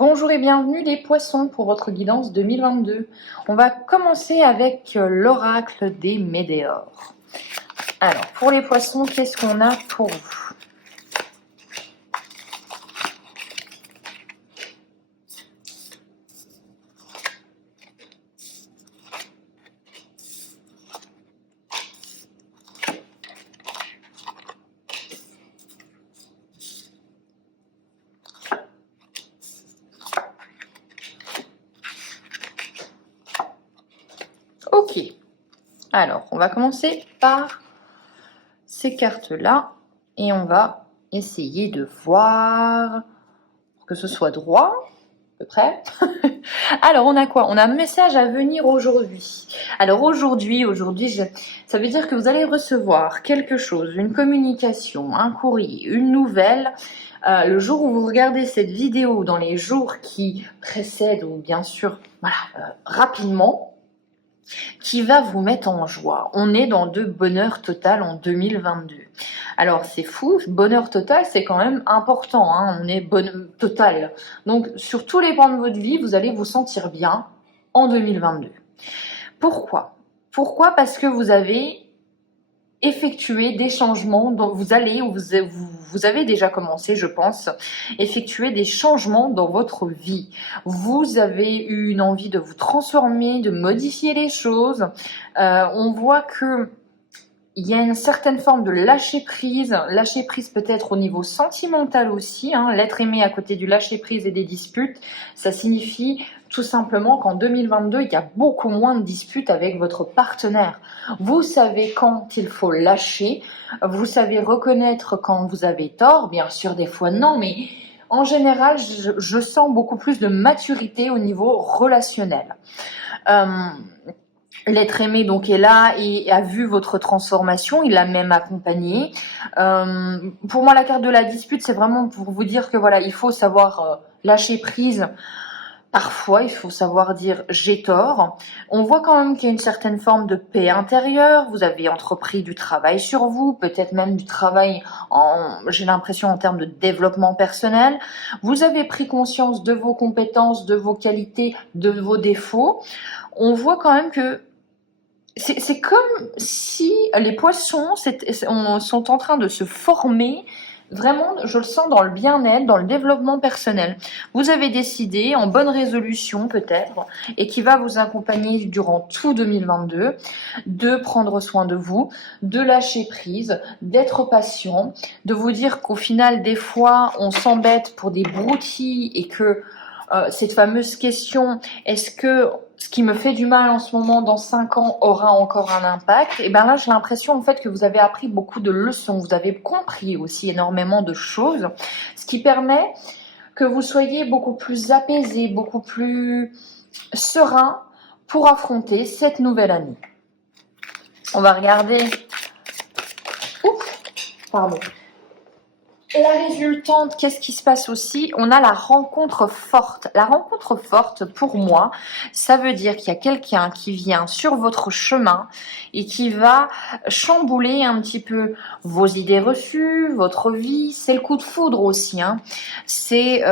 Bonjour et bienvenue les poissons pour votre guidance 2022. On va commencer avec l'oracle des météores. Alors, pour les poissons, qu'est-ce qu'on a pour vous? Ok, alors on va commencer par ces cartes-là et on va essayer de voir que ce soit droit, à peu près. Alors on a quoi? On a un message à venir aujourd'hui. Alors aujourd'hui, ça veut dire que vous allez recevoir quelque chose, une communication, un courrier, une nouvelle. Le jour où vous regardez cette vidéo, dans les jours qui précèdent, ou bien sûr, voilà, rapidement, qui va vous mettre en joie. On est dans de bonheur total en 2022. Alors c'est fou, bonheur total c'est quand même important, hein, on est bonheur total. Donc sur tous les plans de votre vie, vous allez vous sentir bien en 2022. Pourquoi? Pourquoi? Parce que vous avez effectuer des changements dont vous allez, ou vous avez déjà commencé, je pense, effectuer des changements dans votre vie. Vous avez eu une envie de vous transformer, de modifier les choses. On voit que il y a une certaine forme de lâcher prise peut-être au niveau sentimental aussi, hein. L'être aimé à côté du lâcher prise et des disputes, ça signifie tout simplement qu'en 2022, il y a beaucoup moins de disputes avec votre partenaire. Vous savez quand il faut lâcher, vous savez reconnaître quand vous avez tort, bien sûr des fois non, mais en général, je sens beaucoup plus de maturité au niveau relationnel. L'être aimé donc est là et a vu votre transformation, il l'a même accompagné. Pour moi, la carte de la dispute, c'est vraiment pour vous dire que voilà, il faut savoir lâcher prise. Parfois, il faut savoir dire j'ai tort. On voit quand même qu'il y a une certaine forme de paix intérieure. Vous avez entrepris du travail sur vous, peut-être même du travail j'ai l'impression en termes de développement personnel. Vous avez pris conscience de vos compétences, de vos qualités, de vos défauts. On voit quand même que c'est comme si les poissons sont en train de se former. Vraiment, je le sens dans le bien-être, dans le développement personnel. Vous avez décidé, en bonne résolution peut-être, et qui va vous accompagner durant tout 2022, de prendre soin de vous, de lâcher prise, d'être patient, de vous dire qu'au final, des fois, on s'embête pour des broutilles et que cette fameuse question, est-ce que ce qui me fait du mal en ce moment dans 5 ans aura encore un impact? Et bien là, j'ai l'impression en fait que vous avez appris beaucoup de leçons, vous avez compris aussi énormément de choses, ce qui permet que vous soyez beaucoup plus apaisé, beaucoup plus serein pour affronter cette nouvelle année. On va regarder... Oups, pardon. La résultante, qu'est-ce qui se passe aussi? On a la rencontre forte. La rencontre forte, pour moi, ça veut dire qu'il y a quelqu'un qui vient sur votre chemin et qui va chambouler un petit peu vos idées reçues, votre vie. C'est le coup de foudre aussi, hein. C'est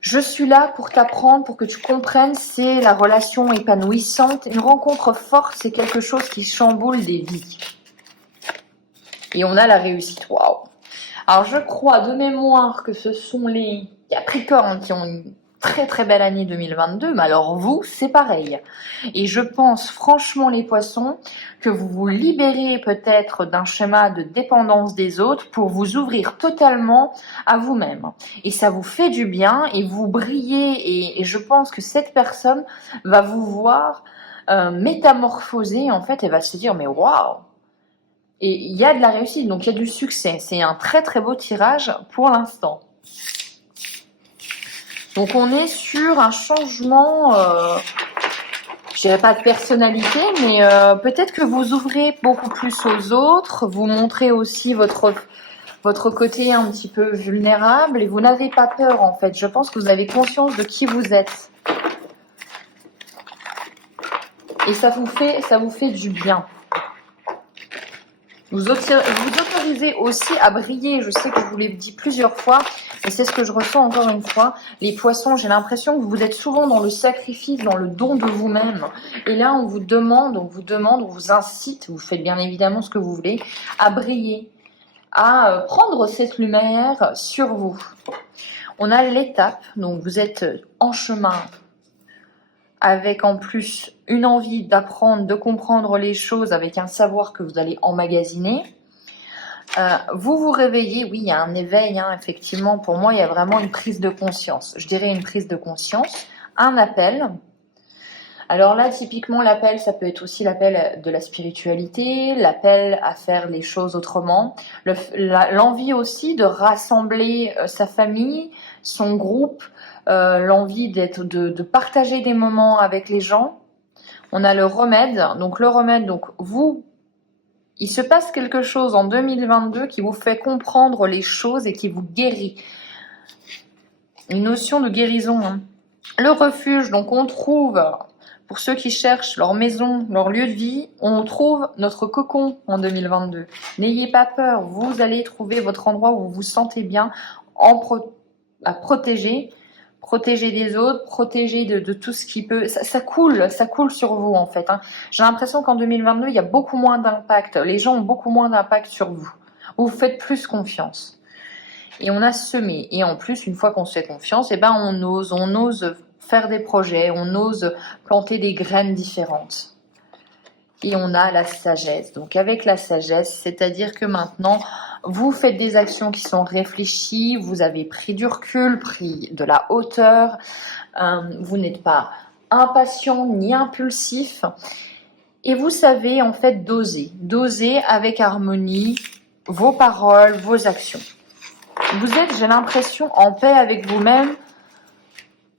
je suis là pour t'apprendre, pour que tu comprennes. C'est la relation épanouissante. Une rencontre forte, c'est quelque chose qui chamboule des vies. Et on a la réussite. Waouh! Alors, je crois de mémoire que ce sont les Capricornes qui ont une très très belle année 2022, mais alors vous, c'est pareil. Et je pense franchement, les poissons, que vous vous libérez peut-être d'un schéma de dépendance des autres pour vous ouvrir totalement à vous-même. Et ça vous fait du bien et vous brillez. Et je pense que cette personne va vous voir métamorphoser, en fait, et va se dire, mais waouh! Et il y a de la réussite, donc il y a du succès. C'est un très très beau tirage pour l'instant. Donc on est sur un changement, je dirais pas de personnalité, mais peut-être que vous ouvrez beaucoup plus aux autres, vous montrez aussi votre côté un petit peu vulnérable et vous n'avez pas peur en fait. Je pense que vous avez conscience de qui vous êtes. Et ça vous fait du bien. Vous autorisez autorisé aussi à briller. Je sais que je vous l'ai dit plusieurs fois, et c'est ce que je ressens encore une fois. Les poissons, j'ai l'impression que vous êtes souvent dans le sacrifice, dans le don de vous-même. Et là, on vous demande, on vous incite, vous faites bien évidemment ce que vous voulez, à briller, à prendre cette lumière sur vous. On a l'étape, donc vous êtes en chemin avec en plus une envie d'apprendre, de comprendre les choses, avec un savoir que vous allez emmagasiner. Vous vous réveillez, oui, il y a un éveil, hein, effectivement, pour moi, il y a vraiment une prise de conscience. Je dirais une prise de conscience, un appel. Alors là, typiquement, l'appel, ça peut être aussi l'appel de la spiritualité, l'appel à faire les choses autrement, l'envie aussi de rassembler sa famille, son groupe, l'envie de partager des moments avec les gens. On a le remède. Donc le remède, donc vous, il se passe quelque chose en 2022 qui vous fait comprendre les choses et qui vous guérit. Une notion de guérison. Hein. Le refuge, donc on trouve, pour ceux qui cherchent leur maison, leur lieu de vie, on trouve notre cocon en 2022. N'ayez pas peur, vous allez trouver votre endroit où vous vous sentez bien à protéger des autres, protéger de tout ce qui peut... Ça coule sur vous en fait. Hein. J'ai l'impression qu'en 2022, il y a beaucoup moins d'impact. Les gens ont beaucoup moins d'impact sur vous. Vous faites plus confiance. Et on a semé. Et en plus, une fois qu'on se fait confiance, eh ben on ose faire des projets, on ose planter des graines différentes. Et on a la sagesse. Donc avec la sagesse, c'est-à-dire que maintenant, vous faites des actions qui sont réfléchies, vous avez pris du recul, pris de la hauteur, vous n'êtes pas impatient ni impulsif. Et vous savez en fait doser avec harmonie vos paroles, vos actions. Vous êtes, j'ai l'impression, en paix avec vous-même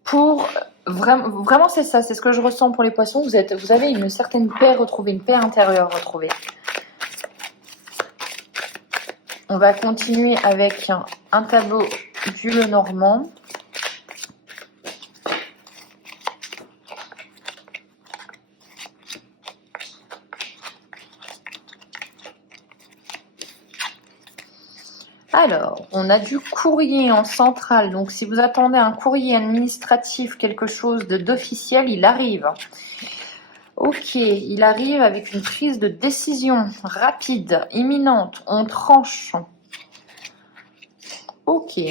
pour... Vraiment, c'est ça, c'est ce que je ressens pour les poissons. Vous avez une certaine paix retrouvée, une paix intérieure retrouvée. On va continuer avec un tableau du Lenormand. Alors, on a du courrier en centrale. Donc, si vous attendez un courrier administratif, quelque chose d'officiel, il arrive. Ok, il arrive avec une prise de décision rapide, imminente. On tranche. Ok.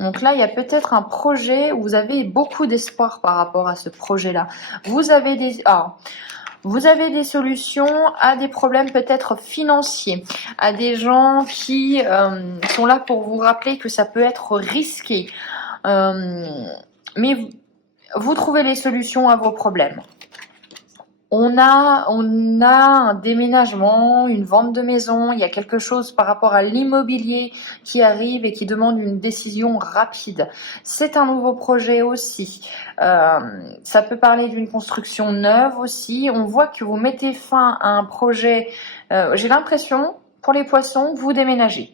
Donc là, il y a peut-être un projet où vous avez beaucoup d'espoir par rapport à ce projet-là. Vous avez des solutions à des problèmes peut-être financiers, à des gens qui sont là pour vous rappeler que ça peut être risqué. Mais vous trouvez les solutions à vos problèmes. On a un déménagement, une vente de maison, il y a quelque chose par rapport à l'immobilier qui arrive et qui demande une décision rapide. C'est un nouveau projet aussi. Ça peut parler d'une construction neuve aussi. On voit que vous mettez fin à un projet. J'ai l'impression, pour les poissons, vous déménagez.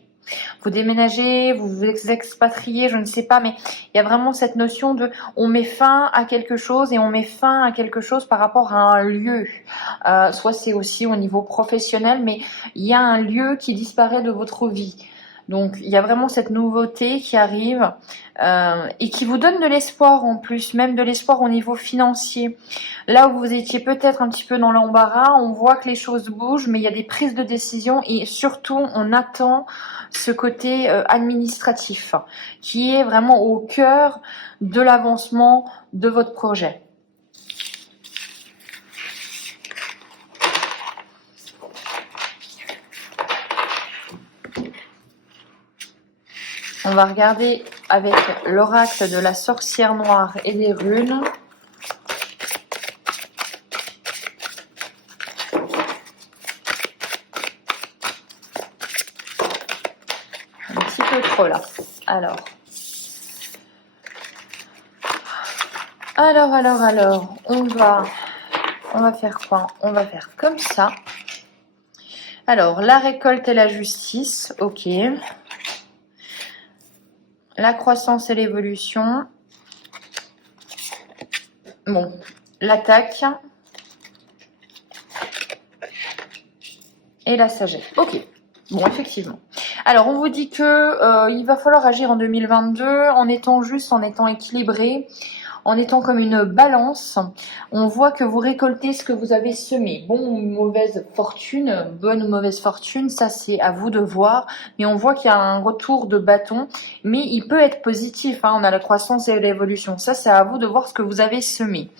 Vous déménagez, vous vous expatriez, je ne sais pas, mais il y a vraiment cette notion de on met fin à quelque chose et on met fin à quelque chose par rapport à un lieu. Soit c'est aussi au niveau professionnel, mais il y a un lieu qui disparaît de votre vie. Donc il y a vraiment cette nouveauté qui arrive et qui vous donne de l'espoir en plus, même de l'espoir au niveau financier. Là où vous étiez peut-être un petit peu dans l'embarras, on voit que les choses bougent, mais il y a des prises de décision et surtout on attend ce côté administratif qui est vraiment au cœur de l'avancement de votre projet. On va regarder avec l'oracle de la sorcière noire et des runes. Un petit peu trop là. Alors, on va faire quoi? On va faire comme ça. Alors, la récolte et la justice, ok. La croissance et l'évolution. Bon, l'attaque. Et la sagesse. Ok. Bon, effectivement. Alors, on vous dit que il va falloir agir en 2022 en étant juste, en étant équilibré, en étant comme une balance. On voit que vous récoltez ce que vous avez semé. Bon ou mauvaise fortune, bonne ou mauvaise fortune, ça c'est à vous de voir. Mais on voit qu'il y a un retour de bâton, mais il peut être positif. Hein. On a la croissance et l'évolution. Ça, c'est à vous de voir ce que vous avez semé.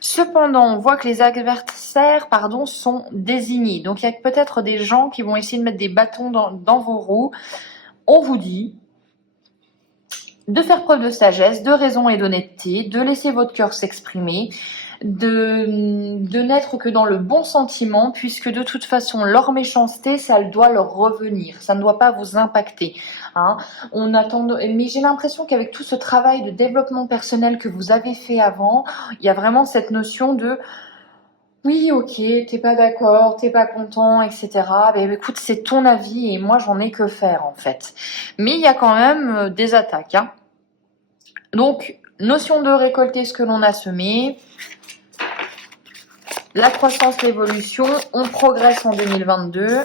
Cependant, on voit que les adversaires, sont désignés. Donc, il y a peut-être des gens qui vont essayer de mettre des bâtons dans vos roues. On vous dit de faire preuve de sagesse, de raison et d'honnêteté, de laisser votre cœur s'exprimer, de n'être que dans le bon sentiment, puisque de toute façon, leur méchanceté, ça doit leur revenir, ça ne doit pas vous impacter. Hein. On attend, mais j'ai l'impression qu'avec tout ce travail de développement personnel que vous avez fait avant, il y a vraiment cette notion de oui, ok, t'es pas d'accord, t'es pas content, etc. Ben écoute, c'est ton avis et moi j'en ai que faire en fait. Mais il y a quand même des attaques. Hein. Donc, notion de récolter ce que l'on a semé. La croissance, l'évolution, on progresse en 2022.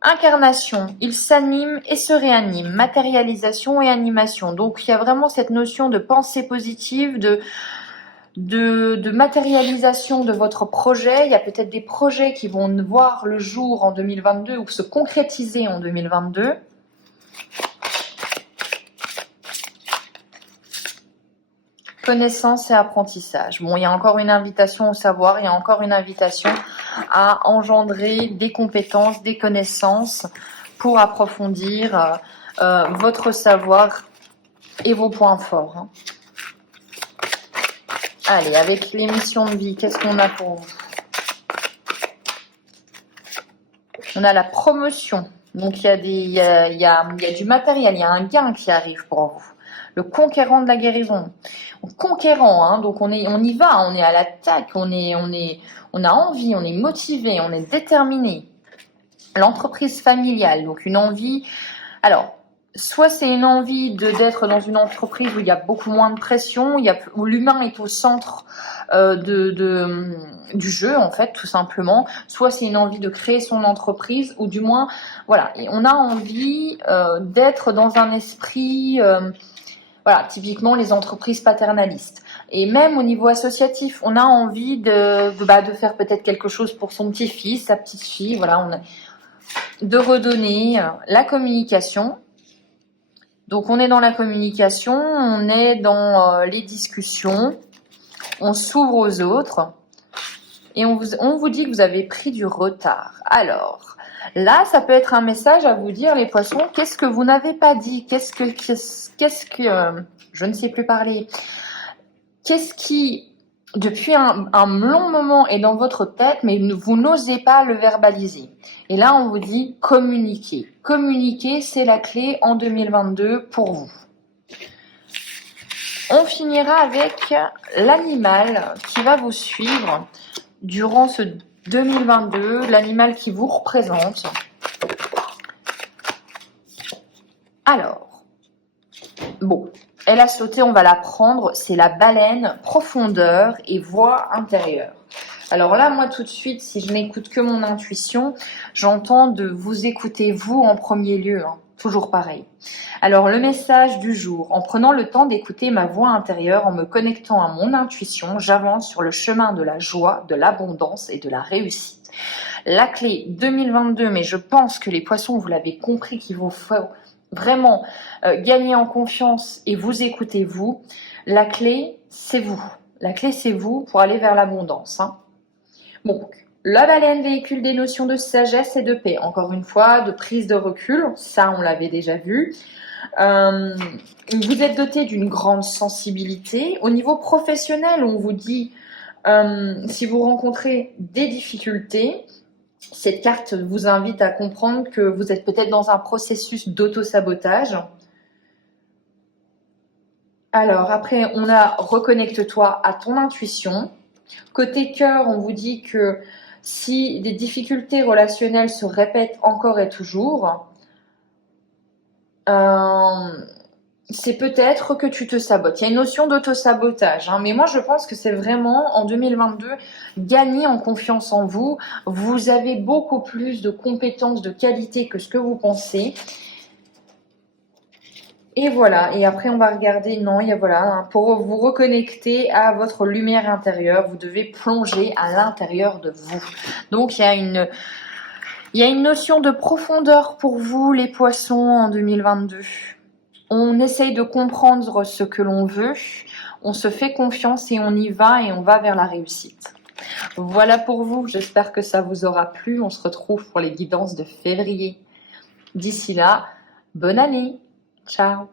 Incarnation, il s'anime et se réanime. Matérialisation et animation. Donc, il y a vraiment cette notion de pensée positive, de matérialisation de votre projet. Il y a peut-être des projets qui vont voir le jour en 2022 ou se concrétiser en 2022. Connaissance et apprentissage. Bon, il y a encore une invitation au savoir, il y a encore une invitation à engendrer des compétences, des connaissances pour approfondir votre savoir et vos points forts. Hein. Allez, avec les missions de vie, qu'est-ce qu'on a pour vous? On a la promotion. Donc, il y a du matériel, il y a un gain qui arrive pour vous. Le conquérant de la guérison. Conquérant, hein, donc on y va, on est à l'attaque, on a envie, on est motivé, on est déterminé. L'entreprise familiale, donc une envie. Alors, soit c'est une envie d'être dans une entreprise où il y a beaucoup moins de pression, où l'humain est au centre du jeu, en fait, tout simplement. Soit c'est une envie de créer son entreprise, ou du moins, voilà, et on a envie d'être dans un esprit, voilà, typiquement les entreprises paternalistes. Et même au niveau associatif, on a envie de faire peut-être quelque chose pour son petit-fils, sa petite-fille, voilà, de redonner la communication. Donc, on est dans la communication, on est dans les discussions, on s'ouvre aux autres et on vous dit que vous avez pris du retard. Alors, là, ça peut être un message à vous dire, les poissons, qu'est-ce que vous n'avez pas dit? Qu'est-ce que je ne sais plus parler. Qu'est-ce qui, depuis un long moment, est dans votre tête, mais vous n'osez pas le verbaliser? Et là, on vous dit communiquer. Communiquer, c'est la clé en 2022 pour vous. On finira avec l'animal qui va vous suivre durant ce 2022, l'animal qui vous représente. Alors, bon, elle a sauté, on va la prendre, c'est la baleine, profondeur et voix intérieure. Alors là, moi tout de suite, si je n'écoute que mon intuition, j'entends de vous écouter vous en premier lieu, hein, toujours pareil. Alors le message du jour, en prenant le temps d'écouter ma voix intérieure, en me connectant à mon intuition, j'avance sur le chemin de la joie, de l'abondance et de la réussite. La clé 2022, mais je pense que les poissons, vous l'avez compris, qu'il vous faut vraiment gagner en confiance et vous écoutez vous. La clé, c'est vous. La clé, c'est vous pour aller vers l'abondance. Hein. Bon, la baleine véhicule des notions de sagesse et de paix. Encore une fois, de prise de recul. Ça, on l'avait déjà vu. Vous êtes doté d'une grande sensibilité. Au niveau professionnel, on vous dit, si vous rencontrez des difficultés, cette carte vous invite à comprendre que vous êtes peut-être dans un processus d'auto-sabotage. Alors après, on a reconnecte-toi à ton intuition. Côté cœur, on vous dit que si des difficultés relationnelles se répètent encore et toujours, c'est peut-être que tu te sabotes. Il y a une notion d'auto-sabotage, hein, mais moi je pense que c'est vraiment en 2022 gagner en confiance en vous. Vous avez beaucoup plus de compétences, de qualités que ce que vous pensez. Et voilà, et après on va regarder, non, il y a voilà, hein, pour vous reconnecter à votre lumière intérieure, vous devez plonger à l'intérieur de vous. Donc il y a une notion de profondeur pour vous, les poissons, en 2022. On essaye de comprendre ce que l'on veut, on se fait confiance et on y va et on va vers la réussite. Voilà pour vous, j'espère que ça vous aura plu. On se retrouve pour les guidances de février. D'ici là, bonne année. Ciao.